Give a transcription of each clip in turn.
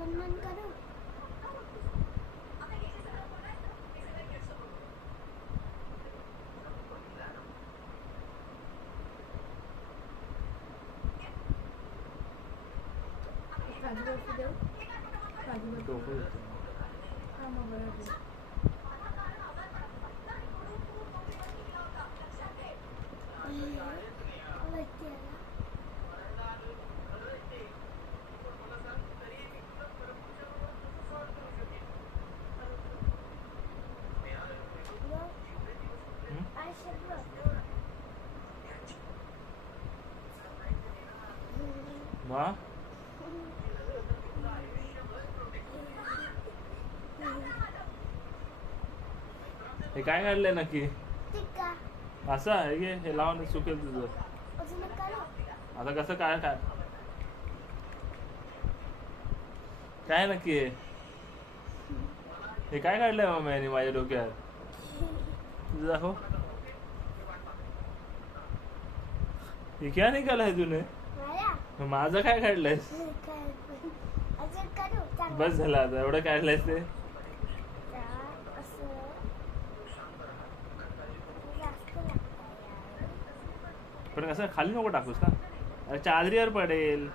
मन करो. काजू बर्फी देऊ. काजू बर्फी हा मग बरोबर. मा हे काय काढलंय नक्की? असं आहे की हे लावून सुकेल तुझं. आता कसं काय काय काय नक्की आहे हे काय काढलंय मम्मीने माझ्या डोक्यात तुझा हो हे क्या निघालं आहे तूने माझं काय काढलंयस बस झालं आता एवढं काढलंयस ते पण कसं खाली नको टाकूस ना अरे चादरीवर पडेल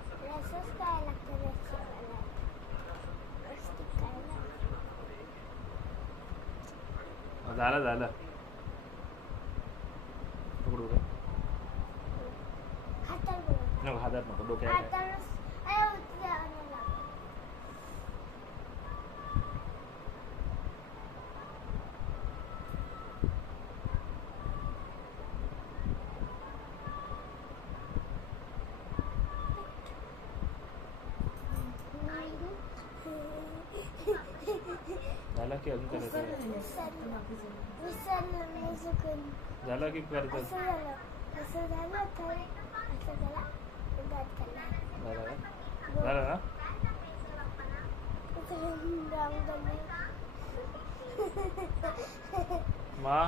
झालं झालं पकडू का नको हातात नको डोक्यात झाला की अजून करायचं झालं की करत झालं ना मा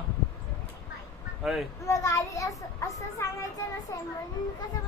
मग आधी असं सांगायचं नसेल म्हणून कसं